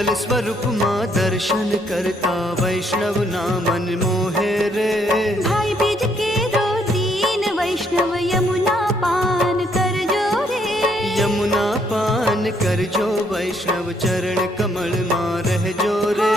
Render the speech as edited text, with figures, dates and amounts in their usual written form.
युगल स्वरूप माँ दर्शन करता वैष्णव ना मन मोहे रे। भाई बीज के रो दीन वैष्णव यमुना पान करजो रे। यमुना पान करजो वैष्णव चरण कमल मां रहजो रे।